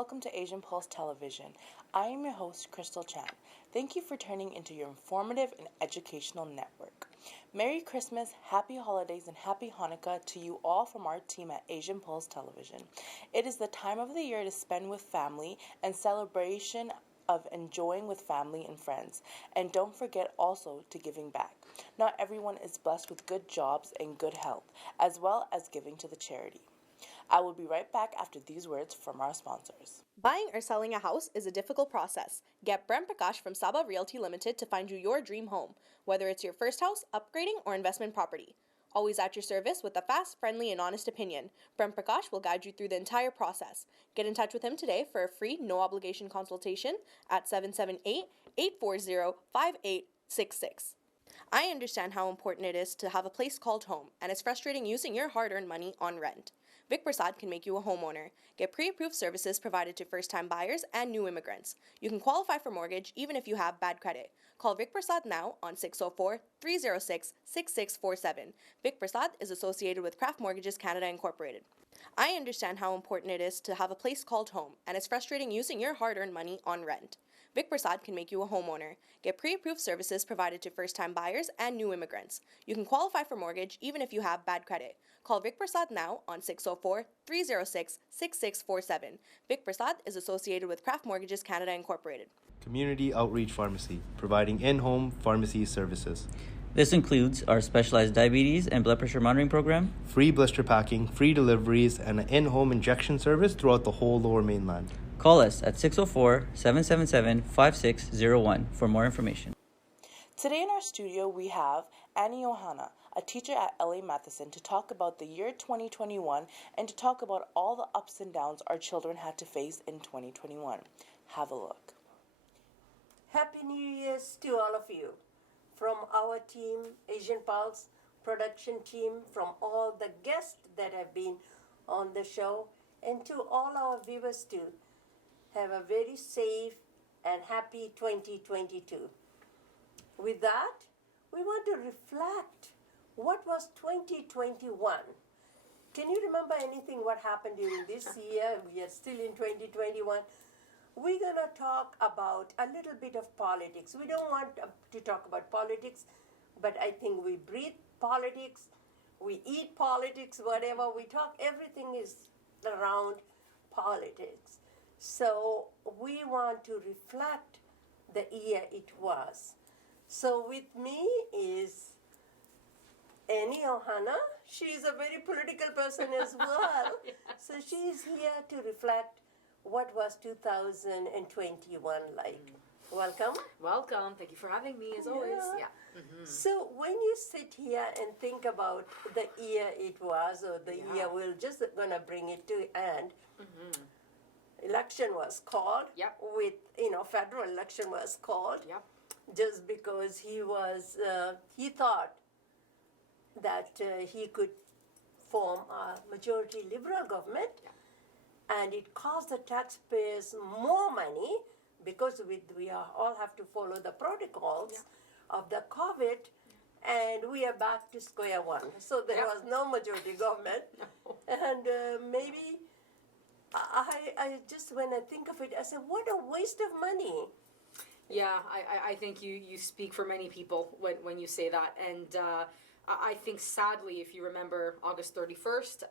welcome to Asian Pulse Television. I am your host, Crystal Chan. Thank you for turning into your informative and educational network. Merry Christmas, Happy Holidays, and Happy Hanukkah to you all from our team at Asian Pulse Television. It is the time of the year to spend with family and celebration of enjoying with family and friends. And don't forget also to giving back. Not everyone is blessed with good jobs and good health, as well as giving to the charity. I will be right back after these words from our sponsors. Buying or selling a house is a difficult process. Get Brent Prakash from Saba Realty Limited to find you your dream home, whether it's your first house, upgrading, or investment property. Always at your service with a fast, friendly, and honest opinion. Brent Prakash will guide you through the entire process. Get in touch with him today for a free, no-obligation consultation at 778-840-5866. I understand how important it is to have a place called home, and it's frustrating using your hard-earned money on rent. Vic Prasad can make you a homeowner. Get pre-approved services provided to first-time buyers and new immigrants. You can qualify for mortgage even if you have bad credit. Call Vic Prasad now on 604-306-6647. Vic Prasad is associated with Craft Mortgages Canada Incorporated. I understand how important it is to have a place called home, and it's frustrating using your hard-earned money on rent. Vic Prasad can make you a homeowner. Get pre-approved services provided to first-time buyers and new immigrants. You can qualify for mortgage even if you have bad credit. Call Vic Prasad now on 604-306-6647. Vic Prasad is associated with Craft Mortgages Canada Incorporated. Community Outreach Pharmacy, providing in-home pharmacy services. This includes our specialized diabetes and blood pressure monitoring program, Free blister packing, free deliveries, and an in-home injection service throughout the whole Lower Mainland. Call us at 604-777-5601 for more information. Today in our studio we have Annie Ohana, a teacher at LA Matheson, to talk about the year 2021 and to talk about all the ups and downs our children had to face in 2021. Have a look. Happy New Year's to all of you. From our team, Asian Pulse production team, from all the guests that have been on the show, and to all our viewers too. Have a very safe and happy 2022. With that, we want to reflect what was 2021. Can you remember anything what happened during this year? We are still in 2021. We're going to talk about a little bit of politics. We don't want to talk about politics, but I think we breathe politics, we eat politics, whatever we talk, everything is around politics. So we want to reflect the year it was. So with me is Annie Ohana. She is a very political person as well. Yes. So she is here to reflect what was 2021 like. Welcome. Welcome. Thank you for having me as always. Yeah. Mm-hmm. So when you sit here and think about the year it was, or the year we're just gonna bring it to end. Mm-hmm. Election was called. Yep. With federal election was called. Yep. Just because he thought that he could form a majority liberal government, and it cost the taxpayers more money because we all have to follow the protocols of the COVID, and we are back to square one. So there was no majority government, and maybe I just, when I think of it, I say, what a waste of money. Yeah, I think you speak for many people when you say that. And I think, sadly, if you remember August 31st,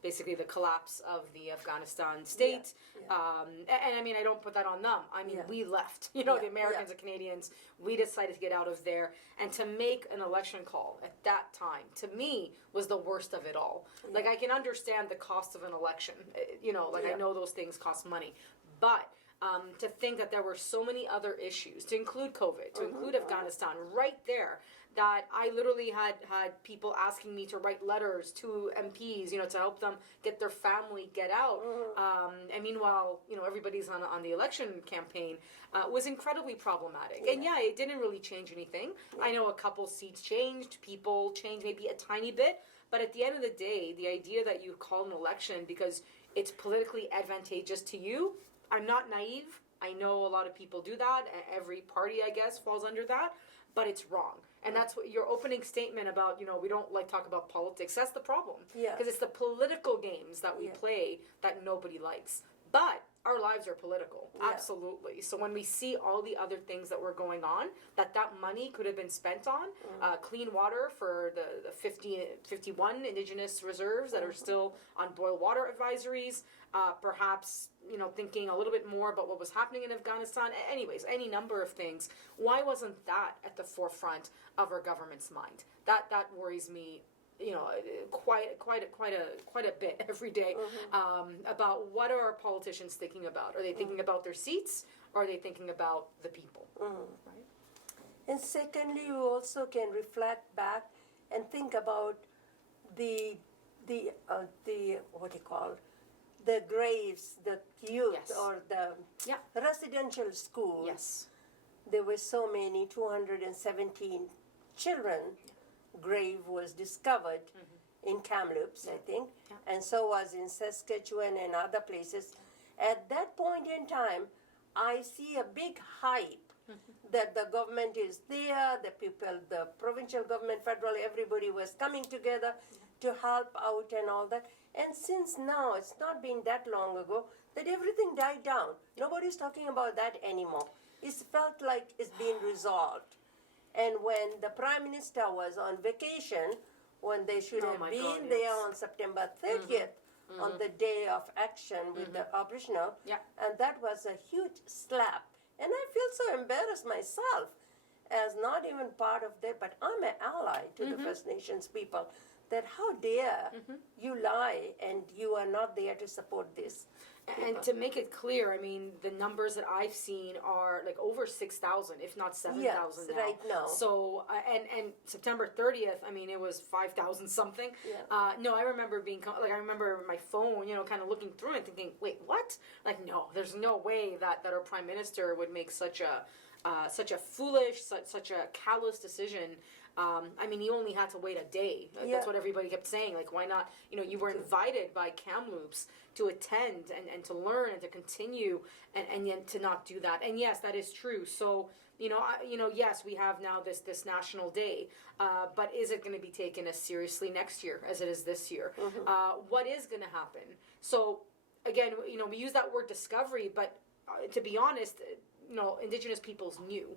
basically the collapse of the Afghanistan state. And I mean, I don't put that on them. I mean, we left. The Americans and Canadians, we decided to get out of there. And to make an election call at that time, to me, was the worst of it all. Like, I can understand the cost of an election. I know those things cost money. But to think that there were so many other issues, to include COVID, to include Afghanistan, right there, that I literally had people asking me to write letters to MPs, to help them get their family get out. And meanwhile, everybody's on the election campaign, was incredibly problematic. And it didn't really change anything. I know a couple seats changed, people changed maybe a tiny bit, but at the end of the day, the idea that you call an election because it's politically advantageous to you, I'm not naive. I know a lot of people do that. Every party, I guess, falls under that. But it's wrong. And that's what your opening statement about, we don't like talk about politics. That's the problem. Because it's the political games that we play that nobody likes. But our lives are political, absolutely. So when we see all the other things that were going on, that money could have been spent on, clean water for the 51 indigenous reserves that are still on boil water advisories, perhaps, thinking a little bit more about what was happening in Afghanistan. Anyways, any number of things. Why wasn't that at the forefront of our government's mind? That worries me, quite a bit every day, about what are our politicians thinking about? Are they thinking about their seats, or are they thinking about the people? Right? And secondly, you also can reflect back and think about the what do you call, the graves, the youth, Yes. or the residential schools. Yes. There were so many, 217 children. Grave was discovered in Kamloops, I think, and so was in Saskatchewan and other places. At that point in time, I see a big hype that the government is there, the people, the provincial government, federal, everybody was coming together to help out and all that. And since now, it's not been that long ago, that everything died down. Nobody's talking about that anymore. It's felt like it's been resolved. And when the Prime Minister was on vacation, when they should have been there on September 30th, on the day of action with the Aboriginal, and that was a huge slap. And I feel so embarrassed myself as not even part of that, but I'm an ally to the First Nations people, that how dare you lie and you are not there to support this. And to make it clear, I mean, the numbers that I've seen are like over 6,000, if not 7,000 now. Right now. So, and September 30th, I mean, it was 5,000 something. Yeah. No, I remember I remember my phone, kind of looking through and thinking, wait, what? Like, no, there's no way that our Prime Minister would make such a foolish, such a callous decision. I mean, he only had to wait a day. That's what everybody kept saying. Like, why not? You were invited by Kamloops to attend and to learn and to continue, and yet to not do that. And yes, that is true. So, yes, we have now this national day, but is it going to be taken as seriously next year as it is this year? What is going to happen? So, again, we use that word discovery, but to be honest, Indigenous peoples knew.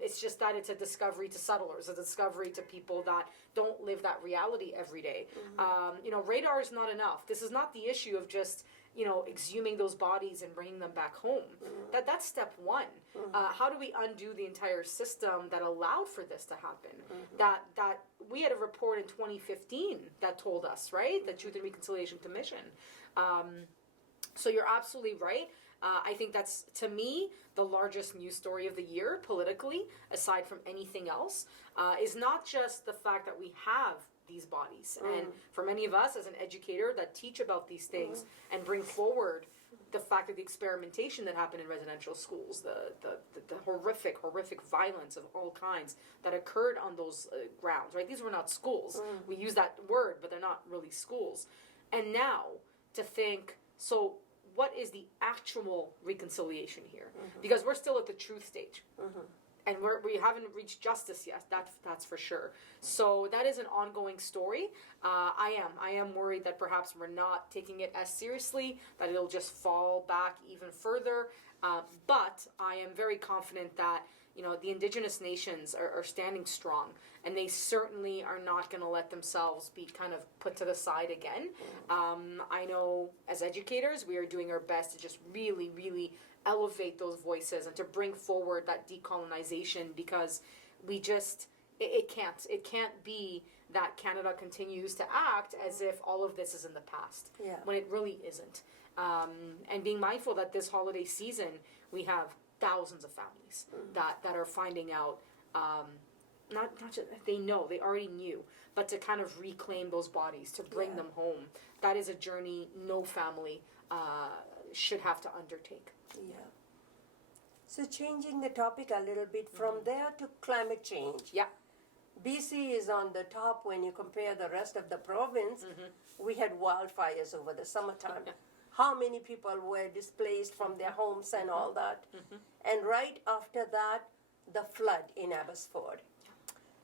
It's just that it's a discovery to settlers, a discovery to people that don't live that reality every day. Radar is not enough. This is not the issue of just, exhuming those bodies and bringing them back home. That's step one. How do we undo the entire system that allowed for this to happen? That we had a report in 2015 that told us, right? The Truth and Reconciliation Commission. So you're absolutely right. I think that's, to me, the largest news story of the year politically, aside from anything else, is not just the fact that we have these bodies. And for many of us as an educator that teach about these things and bring forward the fact of the experimentation that happened in residential schools, the horrific violence of all kinds that occurred on those grounds, right? These were not schools. We use that word, but they're not really schools. And now to think, so what is the actual reconciliation here? Because we're still at the truth stage. And we haven't reached justice yet, that's for sure. So that is an ongoing story. I am worried that perhaps we're not taking it as seriously, that it'll just fall back even further. But I am very confident that the Indigenous nations are standing strong, and they certainly are not going to let themselves be kind of put to the side again. I know as educators, we are doing our best to just really, really elevate those voices and to bring forward that decolonization, because we just, it can't be that Canada continues to act as if all of this is in the past, when it really isn't. And being mindful that this holiday season, we have thousands of families that are finding out, not just, they already knew, but to kind of reclaim those bodies, to bring them home. That is a journey no family should have to undertake. Yeah. So changing the topic a little bit from there to climate change. Yeah. BC is on the top when you compare the rest of the province. We had wildfires over the summertime. How many people were displaced from their homes and all that. And right after that, the flood in Abbotsford.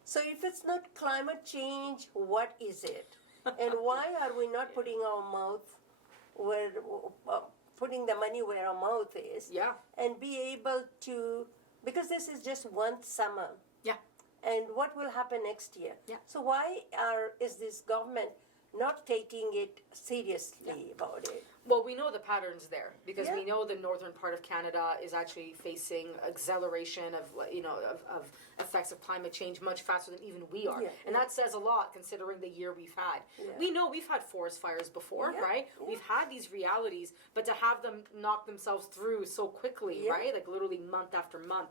So if it's not climate change, what is it? And why are we not putting our mouth where putting the money where our mouth is. Yeah. And be able to, because this is just one summer. Yeah. And what will happen next year? Yeah. So why is this government not taking it seriously about it? Well, we know the patterns there because we Yeah. know the northern part of Canada is actually facing acceleration of of effects of climate change much faster than even we are, Yeah, and yeah. that says a lot considering the year we've had. Yeah. We know we've had forest fires before, Yeah, right? yeah. We've had these realities, but to have them knock themselves through so quickly, Yeah. right? Like literally month after month.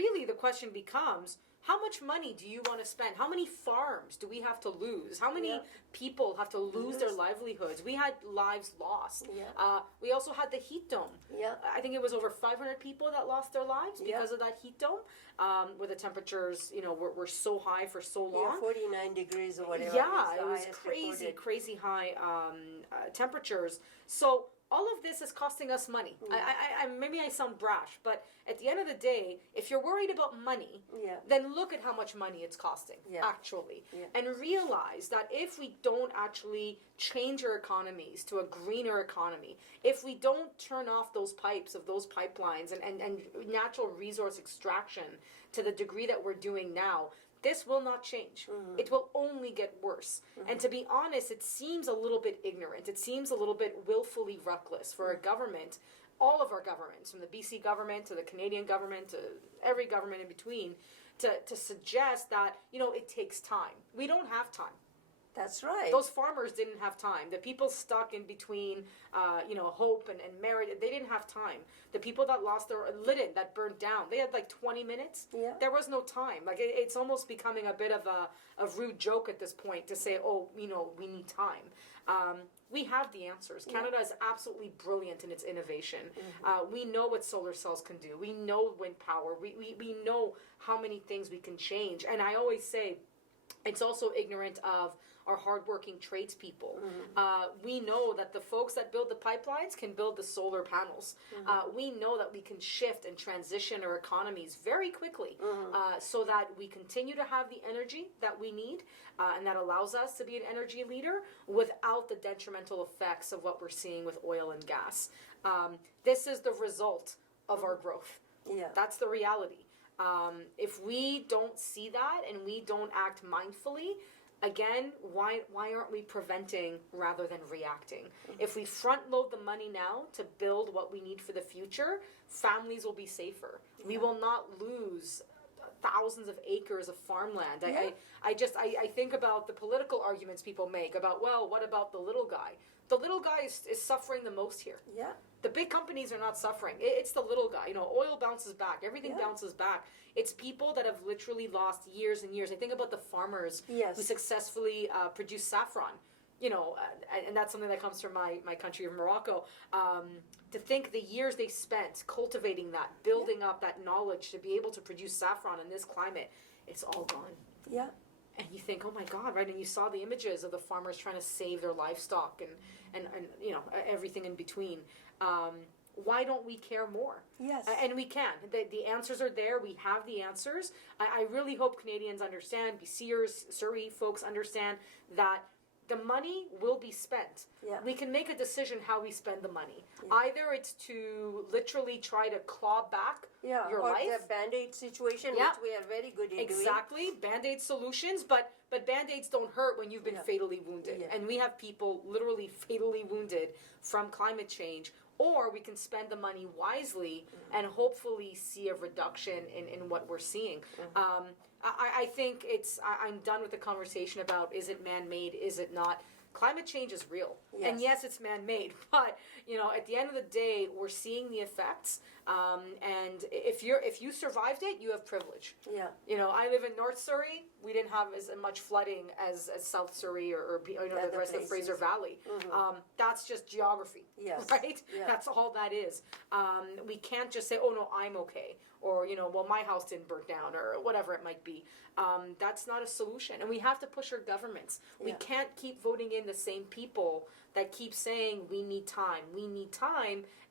Really, the question becomes. How much money do you want to spend? How many farms do we have to lose? How many Yeah. people have to lose their livelihoods? We had lives lost. Yeah. We also had the heat dome. Yeah. I think it was over 500 people that lost their lives because of that heat dome, where the temperatures, were so high for so long. Yeah, 49 degrees or whatever. Yeah, is the it was highest crazy, recorded. crazy high temperatures. So all of this is costing us money. I maybe I sound brash, but at the end of the day, if you're worried about money, Yeah. then look at how much money it's costing, Yeah. actually, Yeah. and realize that if we don't actually change our economies to a greener economy, if we don't turn off those pipes of those pipelines and natural resource extraction to the degree that we're doing now, this will not change. It will only get worse. And to be honest, it seems a little bit ignorant. It seems a little bit willfully reckless for a government, all of our governments, from the BC government to the Canadian government to every government in between, to suggest that, it takes time. We don't have time. That's right. Those farmers didn't have time. The people stuck in between, Hope and Merritt, they didn't have time. The people that lost their Lytton, that burnt down, they had like 20 minutes. Yeah. There was no time. Like it's almost becoming a bit of a rude joke at this point to say, oh, we need time. We have the answers. Canada is absolutely brilliant in its innovation. We know what solar cells can do. We know wind power. We know how many things we can change. And I always say, it's also ignorant of our hardworking tradespeople. We know that the folks that build the pipelines can build the solar panels. We know that we can shift and transition our economies very quickly so that we continue to have the energy that we need and that allows us to be an energy leader without the detrimental effects of what we're seeing with oil and gas. This is the result of our growth. Yeah. That's the reality. If we don't see that and we don't act mindfully, again, why aren't we preventing rather than reacting? If we front load the money now to build what we need for the future, families will be safer. We will not lose thousands of acres of farmland. I think about the political arguments people make about, well, what about the little guy? The little guy is suffering the most here. Yeah. The big companies are not suffering. It's the little guy. Oil bounces back. Everything Yeah. bounces back. It's people that have literally lost years and years. I think about the farmers Yes. who successfully produce saffron. And that's something that comes from my country of Morocco. To think the years they spent cultivating that, building up that knowledge to be able to produce saffron in this climate, it's all gone. Yeah. And you think, oh my God, right? And you saw the images of the farmers trying to save their livestock and everything in between. Why don't we care more? Yes. And we can. The answers are there. We have the answers. I really hope Canadians understand, BCers, Surrey folks understand that the money will be spent. Yeah. We can make a decision how we spend the money. Either it's to literally try to claw back Yeah. your or life. the Band-Aid situation, Yeah. which we are very good in doing. Exactly, Band-Aid solutions, but Band-Aids don't hurt when you've been Yeah. fatally wounded. Yeah. And we have people literally fatally wounded from climate change. Or we can spend the money wisely and hopefully see a reduction in what we're seeing. I think I'm done with the conversation about is it man-made, is it not? Climate change is real. And yes, it's man-made, but at the end of the day, we're seeing the effects. And if you survived it, you have privilege. Yeah. I live in North Surrey. We didn't have as much flooding as South Surrey or the Other rest of the Fraser places. Valley. That's just geography, Yes. right? Yeah. That's all that is. We can't just say, oh no, I'm okay. Or, well, my house didn't burn down or whatever it might be. That's not a solution. And we have to push our governments. We Yeah. can't keep voting in the same people that keep saying we need time,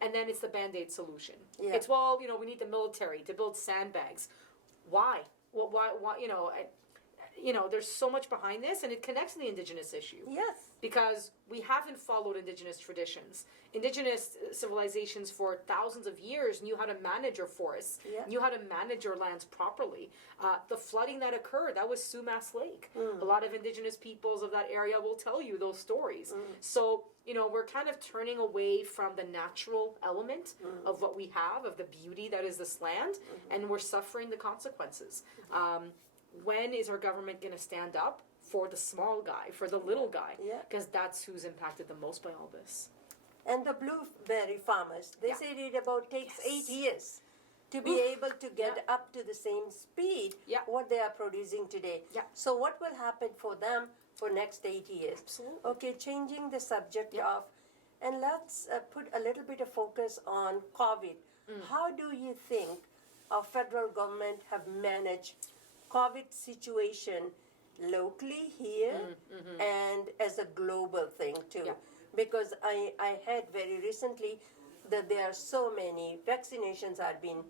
and then it's the Band-Aid solution. Yeah. It's, we need the military to build sandbags. Why? Why? there's so much behind this, and it connects to the Indigenous issue. Yes. Because we haven't followed Indigenous traditions. Indigenous civilizations for thousands of years knew how to manage your forests, knew how to manage your lands properly. The flooding that occurred, that was Sumas Lake. A lot of Indigenous peoples of that area will tell you those stories. So, we're kind of turning away from the natural element of what we have, of the beauty that is this land, and we're suffering the consequences. When is our government going to stand up for the small guy, for the little guy? Because that's who's impacted the most by all this. And the blueberry farmers, they said it about takes 8 years to be able to get up to the same speed what they are producing today. So what will happen for them for next 8 years? Absolutely. Okay, changing the subject of, and let's put a little bit of focus on COVID. How do you think our federal government have managed COVID situation locally here and as a global thing too? Because I heard very recently that there are so many vaccinations are being,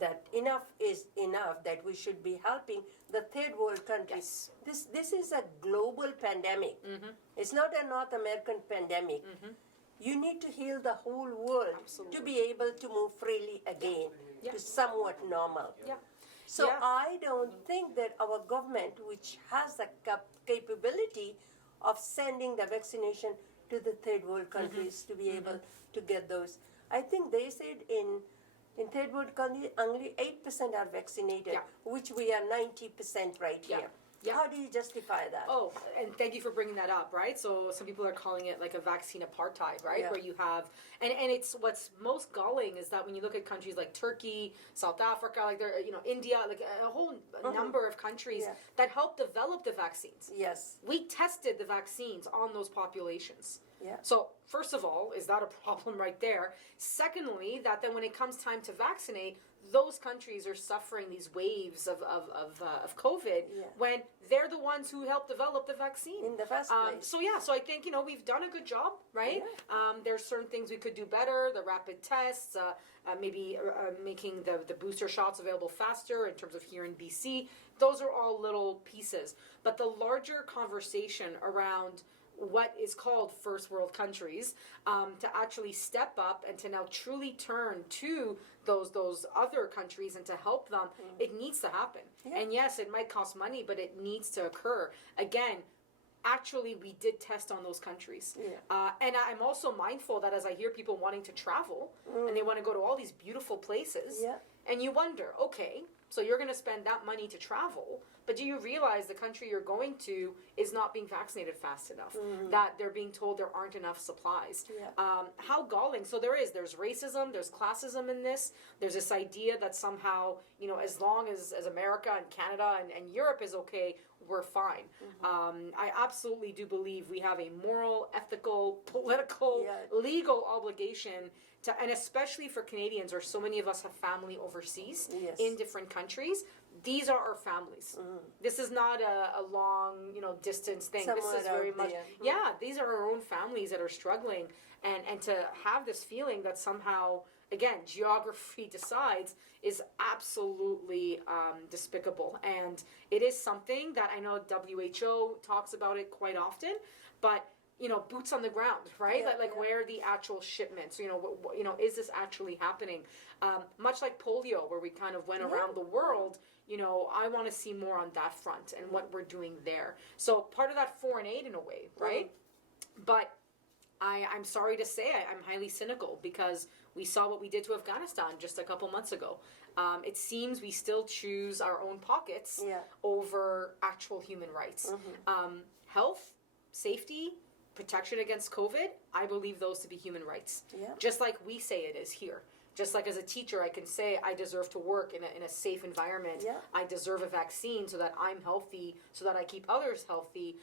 that enough is enough, that we should be helping the third world countries. This is a global pandemic. It's not a North American pandemic. You need to heal the whole world to be able to move freely again to somewhat normal. So I don't think that our government, which has the capability of sending the vaccination to the third world countries to be able to get those. I think they said in third world countries only 8% are vaccinated, which we are 90% right here. How do you justify that? Oh, and thank you for bringing that up, right? So some people are calling it like a vaccine apartheid, right? Where you have, and it's what's most galling is that when you look at countries like Turkey, South Africa, like there, India, like a whole number of countries that helped develop the vaccines. Yes. We tested the vaccines on those populations. Yeah. So first of all, is that a problem right there? Secondly, that then when it comes time to vaccinate, those countries are suffering these waves of COVID when they're the ones who helped develop the vaccine in the first place. So I think we've done a good job, right? There's certain things we could do better. The rapid tests, maybe making the booster shots available faster in terms of here in BC. Those are all little pieces, but the larger conversation around what is called first world countries to actually step up and to now truly turn to those other countries and to help them, it needs to happen. And yes, it might cost money, but it needs to occur. Again, actually, we did test on those countries. And I'm also mindful that as I hear people wanting to travel and they want to go to all these beautiful places, and you wonder, okay, so you're going to spend that money to travel, but do you realize the country you're going to is not being vaccinated fast enough? That they're being told there aren't enough supplies? How galling. So there's racism, there's classism in this. There's this idea that somehow, as long as America and Canada and Europe is okay, we're fine. I absolutely do believe we have a moral, ethical, political, legal obligation to, and especially for Canadians, where so many of us have family overseas in different countries. These are our families. This is not a long, distance thing. Somewhere this is very much, there. these are our own families that are struggling. And to have this feeling that somehow, again, geography decides is absolutely despicable. And it is something that I know WHO talks about it quite often, but boots on the ground, right? Where are the actual shipments? Is this actually happening? Much like polio, where we kind of went around the world, I want to see more on that front and what we're doing there. So part of that foreign aid in a way, right? But I'm sorry to say I'm highly cynical because we saw what we did to Afghanistan just a couple months ago. It seems we still choose our own pockets over actual human rights. Health, safety, protection against COVID, I believe those to be human rights. Just like we say it is here. Just like as a teacher, I can say I deserve to work in a safe environment. I deserve a vaccine so that I'm healthy, so that I keep others healthy.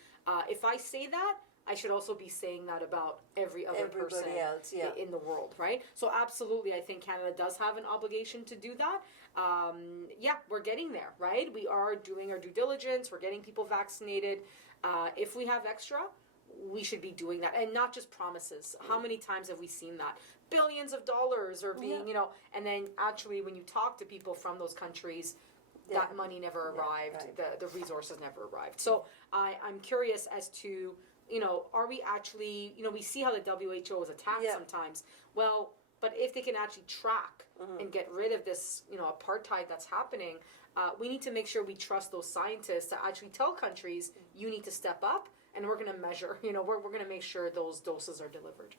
If I say that, I should also be saying that about everybody person else, in the world, right? So absolutely, I think Canada does have an obligation to do that. We're getting there, right? We are doing our due diligence. We're getting people vaccinated. If we have extra, we should be doing that, and not just promises. How many times have we seen that? Billions of dollars are being, and then actually when you talk to people from those countries, that money never arrived, right. the resources never arrived. So I'm curious as to, are we actually, we see how the WHO is attacked sometimes. Well, but if they can actually track and get rid of this, apartheid that's happening, we need to make sure we trust those scientists to actually tell countries, you need to step up, and we're going to measure, we're going to make sure those doses are delivered.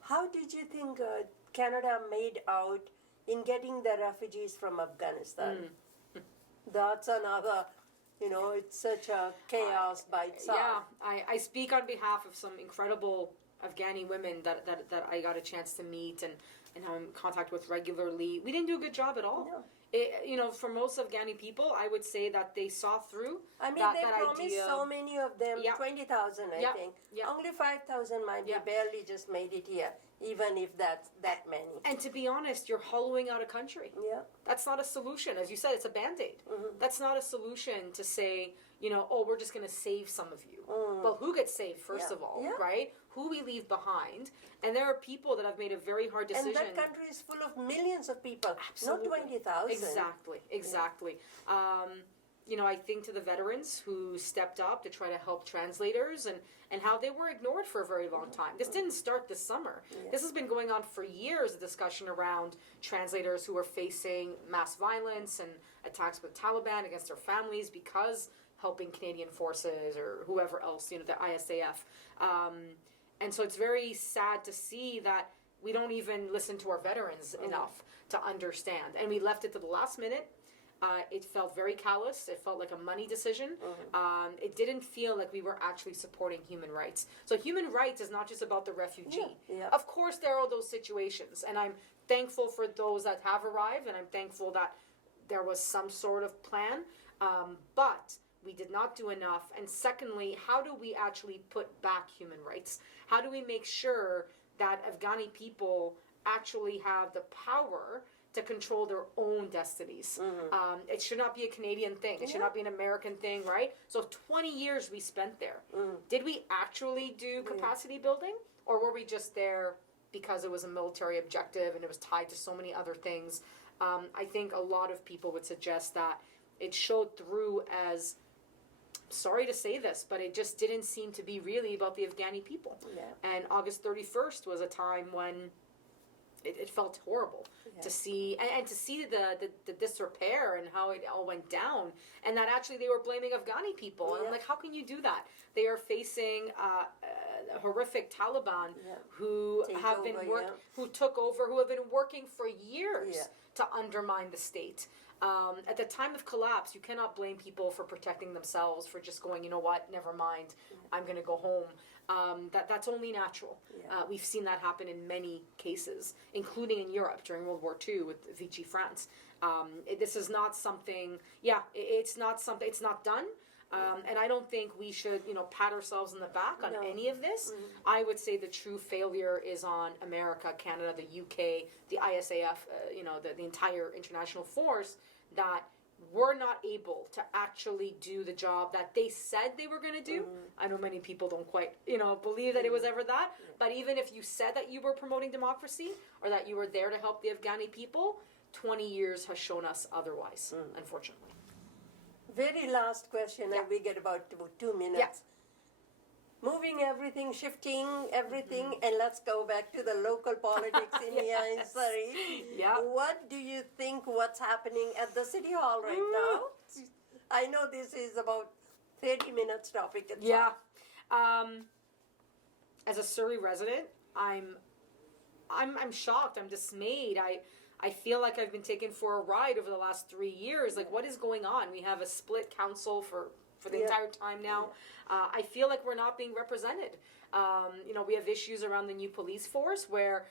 How did you think Canada made out in getting the refugees from Afghanistan? That's another, it's such a chaos by itself. Yeah, I speak on behalf of some incredible Afghani women that I got a chance to meet and I'm in contact with regularly. We didn't do a good job at all. No. For most Afghani people, I would say that they saw through I mean, that promised idea. so many of them, 20,000, I think. Only 5,000, mind you, barely just made it here, even if that's that many. And to be honest, you're hollowing out a country. Yeah. That's not a solution. As you said, it's a Band-Aid. That's not a solution to say, we're just going to save some of you. Well, who gets saved, first of all, right? Who we leave behind. And there are people that have made a very hard decision. And that country is full of millions of people, Absolutely. not 20,000. Exactly. I think to the veterans who stepped up to try to help translators and how they were ignored for a very long time. This didn't start this summer. This has been going on for years, a discussion around translators who are facing mass violence and attacks with Taliban against their families because helping Canadian forces or whoever else, the ISAF. And so it's very sad to see that we don't even listen to our veterans enough to understand. And we left it to the last minute. It felt very callous. It felt like a money decision. It didn't feel like we were actually supporting human rights. So human rights is not just about the refugee. Of course, there are those situations. And I'm thankful for those that have arrived. And I'm thankful that there was some sort of plan. But we did not do enough. And secondly, how do we actually put back human rights? How do we make sure that Afghani people actually have the power to control their own destinies? It should not be a Canadian thing. It should not be an American thing, right? So 20 years we spent there. Did we actually do capacity building? Or were we just there because it was a military objective and it was tied to so many other things? I think a lot of people would suggest that it showed through as, sorry to say this, but it just didn't seem to be really about the Afghani people. And August 31st was a time when it felt horrible to see, and to see the disrepair and how it all went down, and that actually they were blaming Afghani people. And I'm like, how can you do that? They are facing horrific Taliban who have been who took over, who have been working for years to undermine the state. At the time of collapse, you cannot blame people for protecting themselves, for just going, you know what, never mind, I'm going to go home. That's only natural. We've seen that happen in many cases, including in Europe during World War II with Vichy France. This is not something, it's not done. And I don't think we should, pat ourselves on the back on any of this. I would say the true failure is on America, Canada, the UK, the ISAF, the entire international force, that we're not able to actually do the job that they said they were going to do. I know many people don't quite, believe that it was ever that. But even if you said that you were promoting democracy or that you were there to help the Afghani people, 20 years has shown us otherwise, unfortunately. Very last question, and we get about 2 minutes. Moving everything, shifting everything, and let's go back to the local politics in here in Surrey. What do you think what's happening at the City Hall right now? I know this is about 30 minutes topic itself. As a Surrey resident, I'm shocked. I'm dismayed. I feel like I've been taken for a ride over the last 3 years. Like, what is going on? We have a split council for the entire time now. I feel like we're not being represented. We have issues around the new police force where,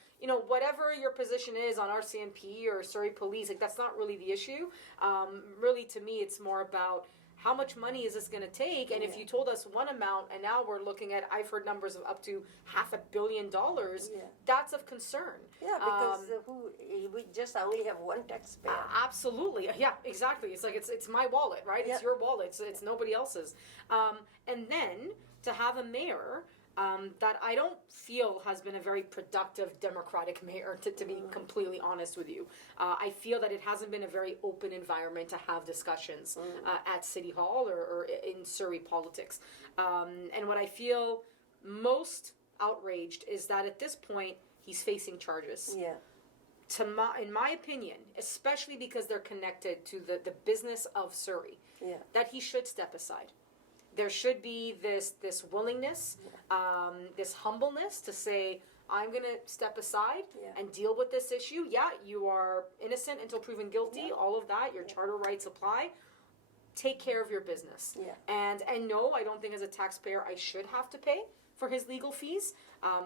whatever your position is on RCMP or Surrey Police, like, that's not really the issue. Really, to me, it's more about how much money is this going to take? And if you told us one amount and now we're looking at, I've heard numbers of up to $500 million, that's of concern. Because we just only have one taxpayer. Absolutely. Yeah, exactly. It's like, it's my wallet, right? It's your wallet. It's nobody else's. And then to have a mayor that I don't feel has been a very productive Democratic mayor, to be completely honest with you. I feel that it hasn't been a very open environment to have discussions at City Hall or in Surrey politics. And what I feel most outraged is that at this point, he's facing charges. Yeah. In my opinion, especially because they're connected to the business of Surrey, that he should step aside. There should be this willingness, this humbleness to say, I'm going to step aside and deal with this issue. Yeah, you are innocent until proven guilty, all of that, your charter rights apply. Take care of your business. And no, I don't think as a taxpayer I should have to pay for his legal fees.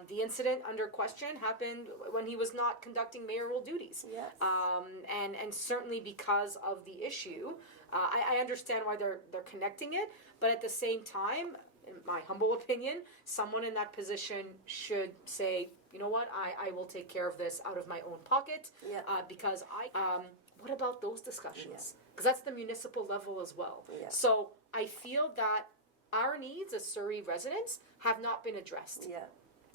The incident under question happened when he was not conducting mayoral duties. Yes. And certainly because of the issue, I understand why they're connecting it, but at the same time, in my humble opinion, someone in that position should say, you know what, I will take care of this out of my own pocket, because what about those discussions? Because that's the municipal level as well. So I feel that our needs as Surrey residents have not been addressed.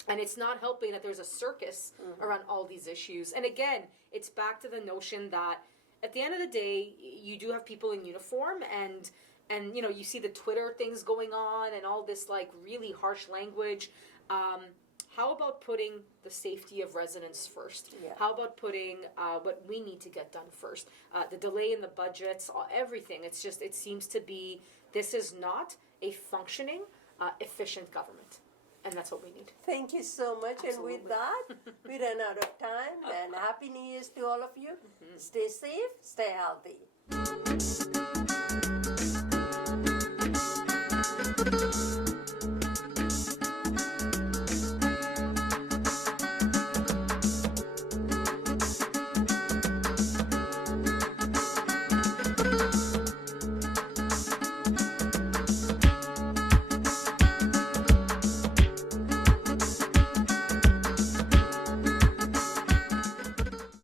And it's not helping that there's a circus around all these issues. And again, it's back to the notion that at the end of the day, you do have people in uniform, and you know, you see the Twitter things going on and all this like really harsh language. How about putting the safety of residents first? How about putting what we need to get done first? The delay in the budgets, everything. It's just, it seems to be, this is not a functioning, efficient government. And that's what we need. Thank you so much. Absolutely. And with that, we ran out of time. And Happy New Year's to all of you. Stay safe, stay healthy.